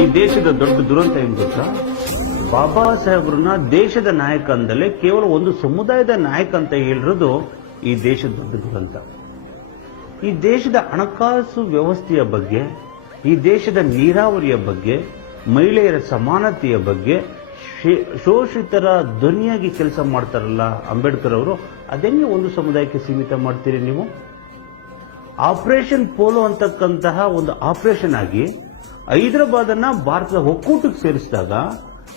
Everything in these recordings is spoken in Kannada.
ಈ ದೇಶದ ದೊಡ್ಡ ದುರಂತ ಏನು ಗೊತ್ತಾ? ಬಾಬಾ ಸಾಹೇಬ್ರನ್ನ ದೇಶದ ನಾಯಕ ಅಂದಲೇ ಕೇವಲ ಒಂದು ಸಮುದಾಯದ ನಾಯಕ ಅಂತ ಹೇಳಿರೋದು ಈ ದೇಶದ ದೊಡ್ಡ ದುರಂತ. ಈ ದೇಶದ ಹಣಕಾಸು ವ್ಯವಸ್ಥೆಯ ಬಗ್ಗೆ, ಈ ದೇಶದ ನೀರಾವರಿಯ ಬಗ್ಗೆ, ಮಹಿಳೆಯರ ಸಮಾನತೆಯ ಬಗ್ಗೆ, ಶೋಷಿತರ ಧ್ವನಿಯಾಗಿ ಕೆಲಸ ಮಾಡ್ತಾರಲ್ಲ ಅಂಬೇಡ್ಕರ್ ಅವರು, ಅದನ್ನೇ ಒಂದು ಸಮುದಾಯಕ್ಕೆ ಸೀಮಿತ ಮಾಡ್ತೀರಿ ನೀವು? ಆಪರೇಷನ್ ಪೋಲೋ ಅಂತಕ್ಕಂತಹ ಒಂದು ಆಪರೇಷನ್ ಆಗಿ ಹೈದರಾಬಾದ್ ಅನ್ನ ಭಾರತದ ಒಕ್ಕೂಟಕ್ಕೆ ಸೇರಿಸಿದಾಗ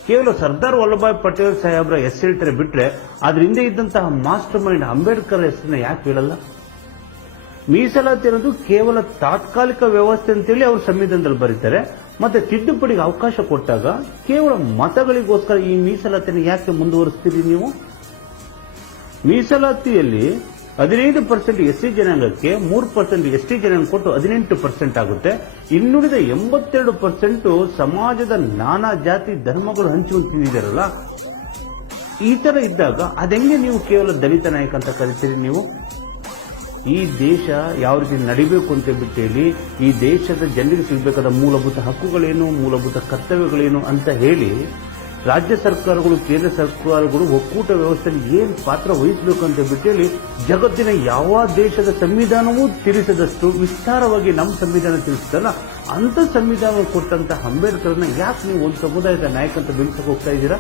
ಕೇವಲ ಸರ್ದಾರ್ ವಲ್ಲಭಾಯ್ ಪಟೇಲ್ ಸಾಹೇಬ್ರ ಹೆಸರು ಹೇಳ್ತಾರೆ ಬಿಟ್ರೆ ಅದ್ರ ಹಿಂದೆ ಇದ್ದಂತಹ ಮಾಸ್ಟರ್ ಮೈಂಡ್ ಅಂಬೇಡ್ಕರ್ ಹೆಸರನ್ನ ಯಾಕೆ ಹೇಳಲ್ಲ? ಮೀಸಲಾತಿ ಅನ್ನೋದು ಕೇವಲ ತಾತ್ಕಾಲಿಕ ವ್ಯವಸ್ಥೆ ಅಂತೇಳಿ ಅವರು ಸಂವಿಧಾನದಲ್ಲಿ ಬರೀತಾರೆ. ಮತ್ತೆ ತಿದ್ದುಪಡಿಗೆ ಅವಕಾಶ ಕೊಟ್ಟಾಗ ಕೇವಲ ಮತಗಳಿಗೋಸ್ಕರ ಈ ಮೀಸಲಾತಿಯನ್ನು ಯಾಕೆ ಮುಂದುವರಿಸ್ತೀರಿ ನೀವು? ಮೀಸಲಾತಿಯಲ್ಲಿ 15% ಎಸ್ಸಿ ಜನಾಂಗಕ್ಕೆ, 3% ಎಸ್ಟಿ ಜನಾಂಗ ಕೊಟ್ಟು 18% ಆಗುತ್ತೆ. ಇನ್ನುಳಿದ 82% ಸಮಾಜದ ನಾನಾ ಜಾತಿ ಧರ್ಮಗಳು ಹಂಚಿಕೊಂಡು ತಿಂದಿದ್ದಾರಲ್ಲ. ಈ ತರ ಇದ್ದಾಗ ಅದೆಂಗೆ ನೀವು ಕೇವಲ ದಲಿತ ನಾಯಕ ಅಂತ ಕರಿತೀರಿ ನೀವು? ಈ ದೇಶ ಯಾವ ರೀತಿ ನಡಿಬೇಕು ಅಂತ ಬಿಟ್ಟು ಹೇಳಿ, ಈ ದೇಶದ ಜನರಿಗೆ ಸಿಗಬೇಕಾದ ಮೂಲಭೂತ ಹಕ್ಕುಗಳೇನು, ಮೂಲಭೂತ ಕರ್ತವ್ಯಗಳೇನು ಅಂತ ಹೇಳಿ ರಾಜ್ಯ ಸರ್ಕಾರಗಳು, ಕೇಂದ್ರ ಸರ್ಕಾರಗಳು ಒಕ್ಕೂಟ ವ್ಯವಸ್ಥೆಯಲ್ಲಿ ಏನು ಪಾತ್ರ ವಹಿಸಬೇಕು ಅಂತ ಬಿಟ್ಟು ಹೇಳಿ ಜಗತ್ತಿನ ಯಾವ ದೇಶದ ಸಂವಿಧಾನವೂ ತಿಳಿಸದಷ್ಟು ವಿಸ್ತಾರವಾಗಿ ನಮ್ಮ ಸಂವಿಧಾನ ತಿಳಿಸುತ್ತಲ್ಲ, ಅಂತ ಸಂವಿಧಾನ ಕೊಟ್ಟಂತ ಅಂಬೇಡ್ಕರ್ನ ಯಾಕೆ ನೀವು ಒಂದು ಸಮುದಾಯದ ನಾಯಕ ಅಂತ ಬೆಳೆಸಕ್ಕೆ ಹೋಗ್ತಾ ಇದ್ದೀರಾ?